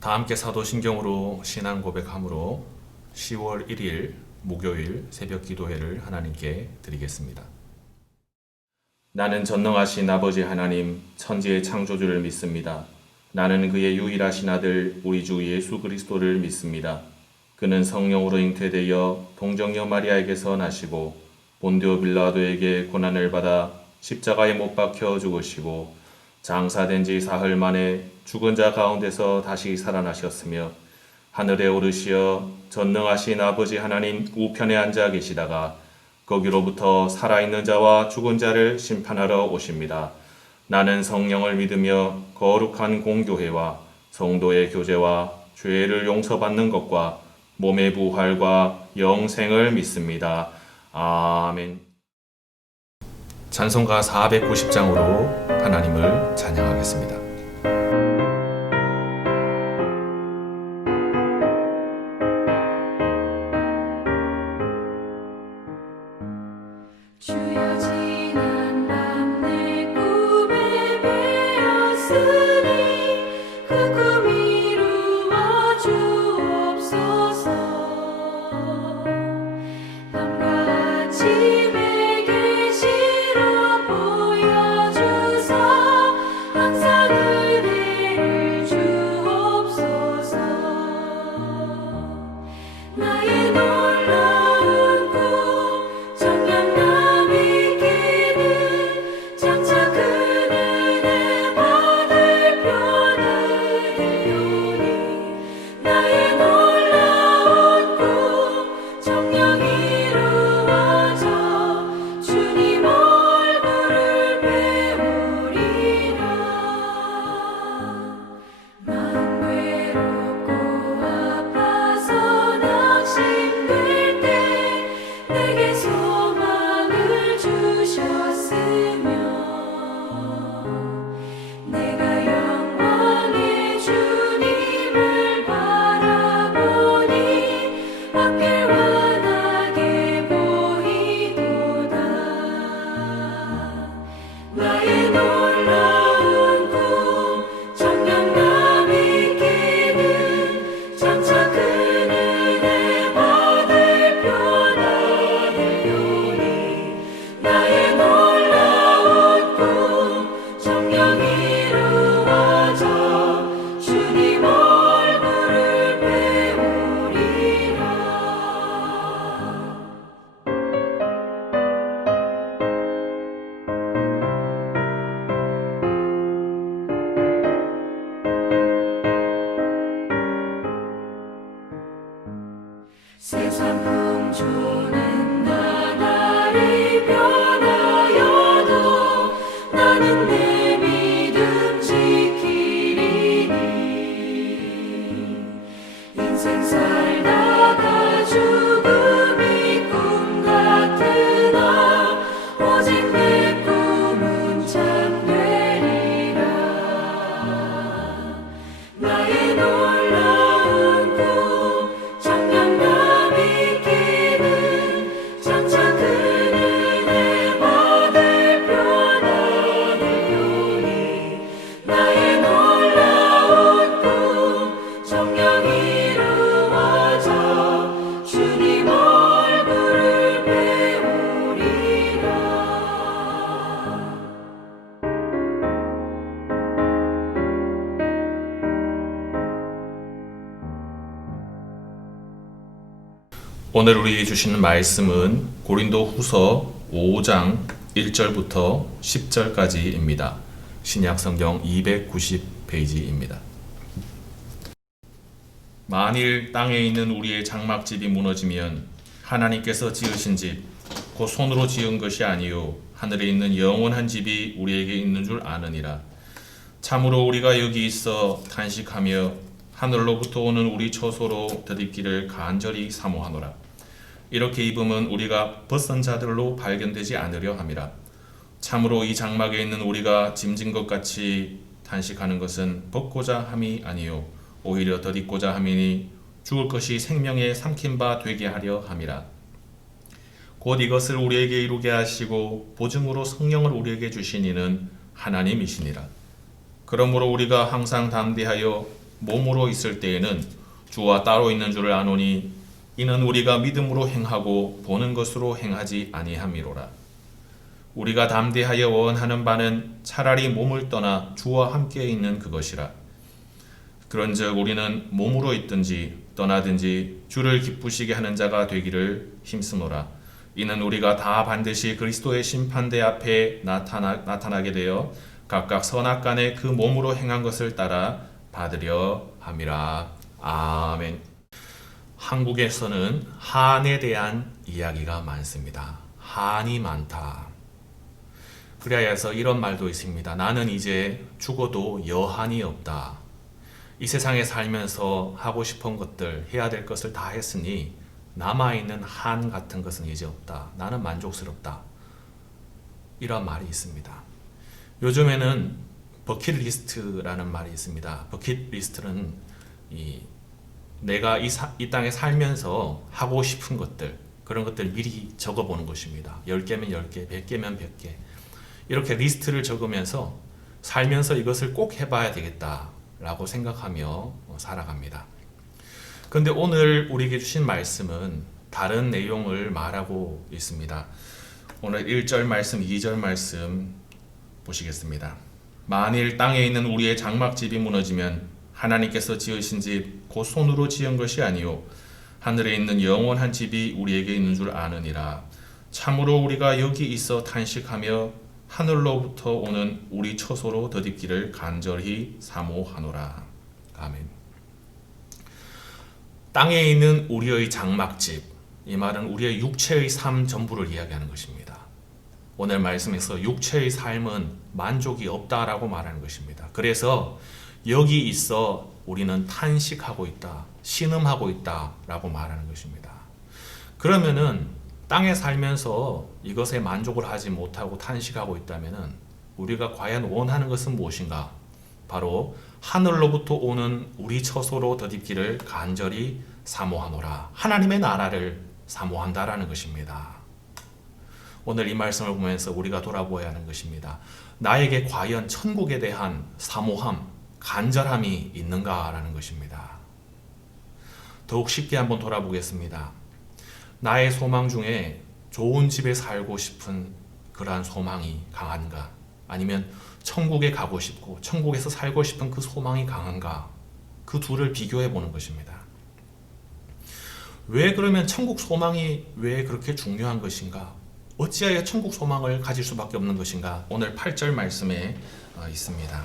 다 함께 사도신경으로 신앙 고백함으로 10월 1일 목요일 새벽 기도회를 하나님께 드리겠습니다. 나는 전능하신 아버지 하나님 천지의 창조주를 믿습니다. 나는 그의 유일하신 아들 우리 주 예수 그리스도를 믿습니다. 그는 성령으로 잉태되어 동정녀 마리아에게서 나시고 본디오 빌라도에게 고난을 받아 십자가에 못 박혀 죽으시고 장사된 지 사흘 만에 죽은 자 가운데서 다시 살아나셨으며 하늘에 오르시어 전능하신 아버지 하나님 우편에 앉아 계시다가 거기로부터 살아있는 자와 죽은 자를 심판하러 오십니다. 나는 성령을 믿으며 거룩한 공교회와 성도의 교제와 죄를 용서받는 것과 몸의 부활과 영생을 믿습니다. 아멘. 찬송가 490장으로 하나님을 찬양하겠습니다. 주여 지난 밤 내 꿈에 베었으니 그 꿈 이루어 주옵소서. 밤과 아침에 계시로 보여주사 항상 은혜를 주옵소서. 나의 놀라운 꿈 정녕 장차 그 은혜 받을 표나들이오니 나의 놀라운 꿈 정녕 이루어져 주님 얼굴을 배우리라. 마음 괴롭고 아파서 낙심될 때 내게 소망을 주셨으며 내가 영광의 주님을 바라보니 앞길 환하게 보이도다. 나의 놀라운 꿈 정녕 남이 끼는 장차 큰 은혜 받을 표나들이오니 나의 놀라운 꿈 정녕 이루어져 주님 얼굴을 배우리라. 세상 풍조는 나날이 변하여도 나는 내 믿음 지키리니. 인생 살다가 죽음이 꿈 같으나 오직 내 꿈은 참되리라. 나의 놀라운 꿈 정녕 남이 끼는 장차 큰 은혜 받을 표나들이오니 나의 놀라운 꿈 정녕 이루어져 주님 얼굴을 배우리라. 오늘 우리 주시는 말씀은 고린도 후서 5장 1절부터 10절까지입니다. 신약성경 290페이지입니다. 만일 땅에 있는 우리의 장막집이 무너지면 하나님께서 지으신 집, 곧 손으로 지은 것이 아니요 하늘에 있는 영원한 집이 우리에게 있는 줄 아느니라. 참으로 우리가 여기 있어 탄식하며 하늘로부터 오는 우리 처소로 덧입기를 간절히 사모하노라. 이렇게 입음은 우리가 벗선 자들로 발견되지 않으려 함이라. 참으로 이 장막에 있는 우리가 짐진 것 같이 탄식하는 것은 벗고자 함이 아니요 오히려 덧입고자 함이니 죽을 것이 생명에 삼킨 바 되게 하려 함이라. 곧 이것을 우리에게 이루게 하시고 보증으로 성령을 우리에게 주신 이는 하나님이시니라. 그러므로 우리가 항상 담대하여 몸으로 있을 때에는 주와 따로 있는 줄을 아노니 이는 우리가 믿음으로 행하고 보는 것으로 행하지 아니함이로라. 우리가 담대하여 원하는 바는 차라리 몸을 떠나 주와 함께 있는 그것이라. 그런즉 우리는 몸으로 있든지 떠나든지 주를 기쁘시게 하는 자가 되기를 힘쓰노라. 이는 우리가 다 반드시 그리스도의 심판대 앞에 나타나게 되어 각각 선악간에 그 몸으로 행한 것을 따라 받으려 함이라. 아멘. 한국에서는 한에 대한 이야기가 많습니다. 한이 많다. 그래야 해서 이런 말도 있습니다. 나는 이제 죽어도 여한이 없다. 이 세상에 살면서 하고 싶은 것들, 해야 될 것을 다 했으니 남아있는 한 같은 것은 이제 없다. 나는 만족스럽다. 이런 말이 있습니다. 요즘에는 버킷리스트라는 말이 있습니다. 버킷리스트는 내가 이 땅에 살면서 하고 싶은 것들, 그런 것들 미리 적어보는 것입니다. 10개면 10개, 100개면 100개. 이렇게 리스트를 적으면서 살면서 이것을 꼭 해봐야 되겠다라고 생각하며 살아갑니다. 그런데 오늘 우리에게 주신 말씀은 다른 내용을 말하고 있습니다. 오늘 1절 말씀, 2절 말씀 보시겠습니다. 만일 땅에 있는 우리의 장막집이 무너지면 하나님께서 지으신 집 곧 손으로 지은 것이 아니요 하늘에 있는 영원한 집이 우리에게 있는 줄 아느니라. 참으로 우리가 여기 있어 탄식하며 하늘로부터 오는 우리 처소로 더딥기를 간절히 사모하노라. 아멘. 땅에 있는 우리의 장막집, 이 말은 우리의 육체의 삶 전부를 이야기하는 것입니다. 오늘 말씀에서 육체의 삶은 만족이 없다라고 말하는 것입니다. 그래서 여기 있어 우리는 탄식하고 있다, 신음하고 있다라고 말하는 것입니다. 그러면은 땅에 살면서 이것에 만족을 하지 못하고 탄식하고 있다면은 우리가 과연 원하는 것은 무엇인가? 바로 하늘로부터 오는 우리 처소로 더딥기를 간절히 사모하노라. 하나님의 나라를 사모한다라는 것입니다. 오늘 이 말씀을 보면서 우리가 돌아보아야 하는 것입니다. 나에게 과연 천국에 대한 사모함, 간절함이 있는가라는 것입니다. 더욱 쉽게 한번 돌아보겠습니다. 나의 소망 중에 좋은 집에 살고 싶은 그러한 소망이 강한가? 아니면 천국에 가고 싶고 천국에서 살고 싶은 그 소망이 강한가? 그 둘을 비교해 보는 것입니다. 왜 그러면 천국 소망이 왜 그렇게 중요한 것인가? 어찌하여 천국 소망을 가질 수밖에 없는 것인가? 오늘 8절 말씀에 있습니다.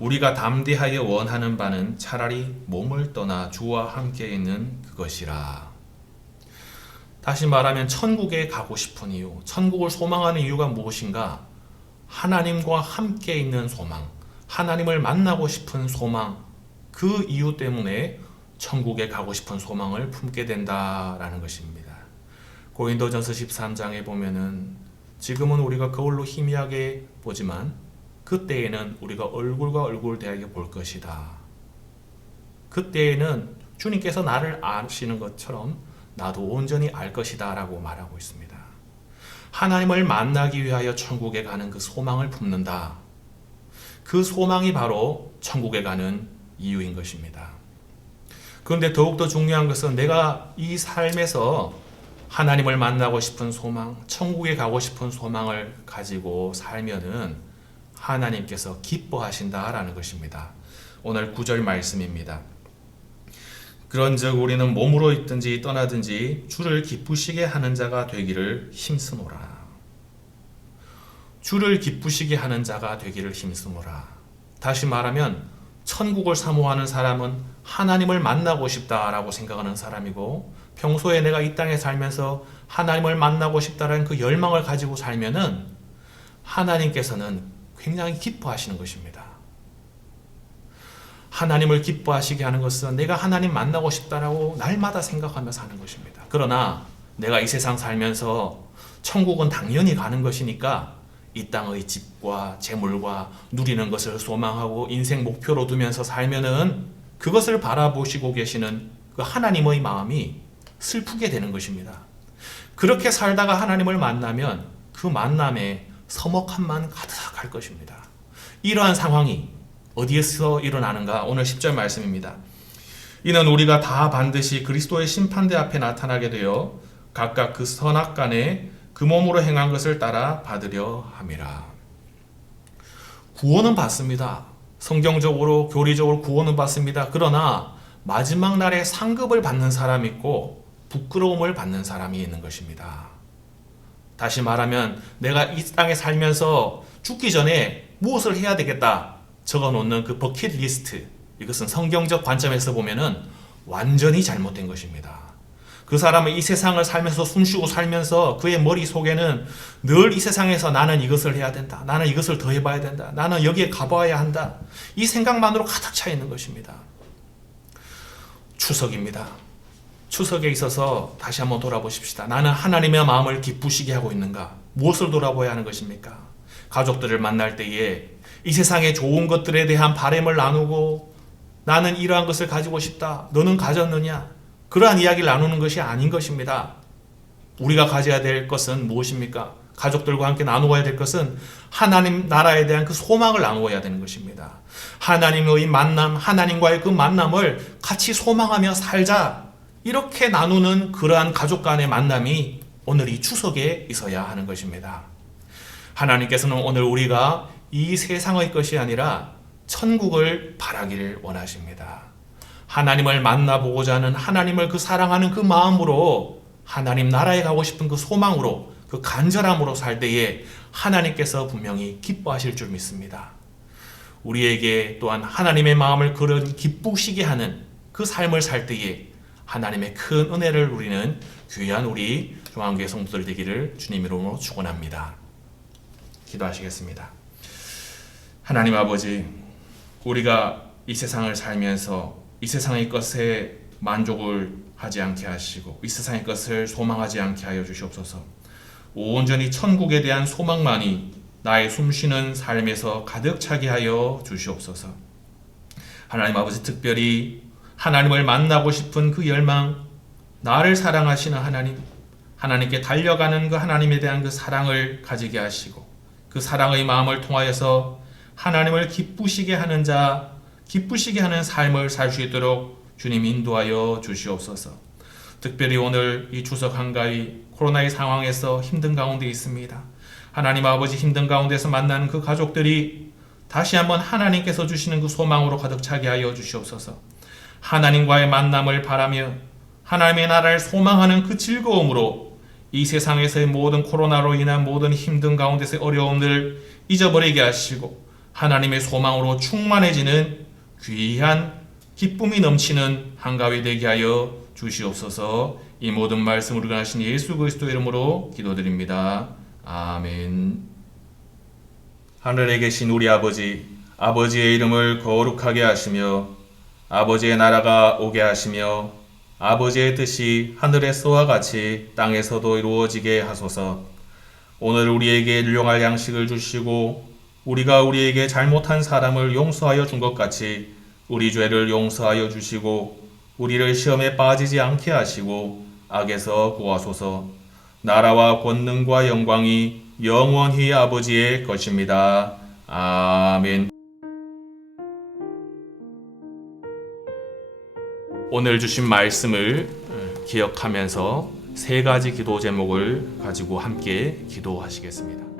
우리가 담대하여 원하는 바는 차라리 몸을 떠나 주와 함께 있는 그것이라. 다시 말하면 천국에 가고 싶은 이유, 천국을 소망하는 이유가 무엇인가? 하나님과 함께 있는 소망, 하나님을 만나고 싶은 소망, 그 이유 때문에 천국에 가고 싶은 소망을 품게 된다라는 것입니다. 고린도전서 13장에 보면은 지금은 우리가 거울로 희미하게 보지만 그때에는 우리가 얼굴과 얼굴 대하게 볼 것이다. 그때에는 주님께서 나를 아시는 것처럼 나도 온전히 알 것이다 라고 말하고 있습니다. 하나님을 만나기 위하여 천국에 가는 그 소망을 품는다. 그 소망이 바로 천국에 가는 이유인 것입니다. 그런데 더욱더 중요한 것은 내가 이 삶에서 하나님을 만나고 싶은 소망, 천국에 가고 싶은 소망을 가지고 살면은 하나님께서 기뻐하신다라는 것입니다. 오늘 9절 말씀입니다. 그런즉 우리는 몸으로 있든지 떠나든지 주를 기쁘시게 하는 자가 되기를 힘쓰노라. 주를 기쁘시게 하는 자가 되기를 힘쓰노라. 다시 말하면 천국을 사모하는 사람은 하나님을 만나고 싶다라고 생각하는 사람이고, 평소에 내가 이 땅에 살면서 하나님을 만나고 싶다라는 그 열망을 가지고 살면은 하나님께서는 굉장히 기뻐하시는 것입니다. 하나님을 기뻐하시게 하는 것은 내가 하나님 만나고 싶다라고 날마다 생각하며 사는 것입니다. 그러나 내가 이 세상 살면서 천국은 당연히 가는 것이니까 이 땅의 집과 재물과 누리는 것을 소망하고 인생 목표로 두면서 살면은 그것을 바라보시고 계시는 그 하나님의 마음이 슬프게 되는 것입니다. 그렇게 살다가 하나님을 만나면 그 만남에 서먹함만 가득할 것입니다. 이러한 상황이 어디에서 일어나는가? 오늘 10절 말씀입니다. 이는 우리가 다 반드시 그리스도의 심판대 앞에 나타나게 되어 각각 그 선악간에 그 몸으로 행한 것을 따라 받으려 함이라. 구원은 받습니다. 성경적으로 교리적으로 구원은 받습니다. 그러나 마지막 날에 상급을 받는 사람이 있고 부끄러움을 받는 사람이 있는 것입니다. 다시 말하면 내가 이 땅에 살면서 죽기 전에 무엇을 해야 되겠다 적어놓는 그 버킷리스트, 이것은 성경적 관점에서 보면은 완전히 잘못된 것입니다. 그 사람은 이 세상을 살면서 숨쉬고 살면서 그의 머릿속에는 늘 이 세상에서 나는 이것을 해야 된다, 나는 이것을 더 해봐야 된다, 나는 여기에 가봐야 한다, 이 생각만으로 가득 차 있는 것입니다. 추석입니다. 추석에 있어서 다시 한번 돌아보십시다. 나는 하나님의 마음을 기쁘시게 하고 있는가? 무엇을 돌아보아야 하는 것입니까? 가족들을 만날 때에 이 세상의 좋은 것들에 대한 바람을 나누고 나는 이러한 것을 가지고 싶다, 너는 가졌느냐? 그러한 이야기를 나누는 것이 아닌 것입니다. 우리가 가져야 될 것은 무엇입니까? 가족들과 함께 나누어야 될 것은 하나님 나라에 대한 그 소망을 나누어야 되는 것입니다. 하나님의 만남, 하나님과의 그 만남을 같이 소망하며 살자, 이렇게 나누는 그러한 가족 간의 만남이 오늘 이 추석에 있어야 하는 것입니다. 하나님께서는 오늘 우리가 이 세상의 것이 아니라 천국을 바라기를 원하십니다. 하나님을 만나보고자 하는, 하나님을 그 사랑하는 그 마음으로, 하나님 나라에 가고 싶은 그 소망으로, 그 간절함으로 살 때에 하나님께서 분명히 기뻐하실 줄 믿습니다. 우리에게 또한 하나님의 마음을 그런 기쁘시게 하는 그 삶을 살 때에 하나님의 큰 은혜를 누리는 귀한 우리 중앙교회 성도들 되기를 주님 이름으로 축원합니다. 기도하시겠습니다. 하나님 아버지, 우리가 이 세상을 살면서 이 세상의 것에 만족을 하지 않게 하시고 이 세상의 것을 소망하지 않게 하여 주시옵소서. 온전히 천국에 대한 소망만이 나의 숨쉬는 삶에서 가득 차게 하여 주시옵소서. 하나님 아버지, 특별히 하나님을 만나고 싶은 그 열망, 나를 사랑하시는 하나님, 하나님께 달려가는 그 하나님에 대한 그 사랑을 가지게 하시고 그 사랑의 마음을 통하여서 하나님을 기쁘시게 하는 자, 기쁘시게 하는 삶을 살 수 있도록 주님 인도하여 주시옵소서. 특별히 오늘 이 추석 한가위 코로나의 상황에서 힘든 가운데 있습니다. 하나님 아버지, 힘든 가운데서 만나는 그 가족들이 다시 한번 하나님께서 주시는 그 소망으로 가득 차게 하여 주시옵소서. 하나님과의 만남을 바라며 하나님의 나라를 소망하는 그 즐거움으로 이 세상에서의 모든 코로나로 인한 모든 힘든 가운데서의 어려움을 잊어버리게 하시고 하나님의 소망으로 충만해지는 귀한 기쁨이 넘치는 한가위 되게 하여 주시옵소서. 이 모든 말씀을 우리가 하신 예수 그리스도 이름으로 기도드립니다. 아멘. 하늘에 계신 우리 아버지, 아버지의 이름을 거룩하게 하시며 아버지의 나라가 오게 하시며 아버지의 뜻이 하늘에서와 같이 땅에서도 이루어지게 하소서. 오늘 우리에게 일용할 양식을 주시고 우리가 우리에게 잘못한 사람을 용서하여 준 것 같이 우리 죄를 용서하여 주시고 우리를 시험에 빠지지 않게 하시고 악에서 구하소서. 나라와 권능과 영광이 영원히 아버지의 것입니다. 아멘. 오늘 주신 말씀을 기억하면서 세 가지 기도 제목을 가지고 함께 기도하시겠습니다.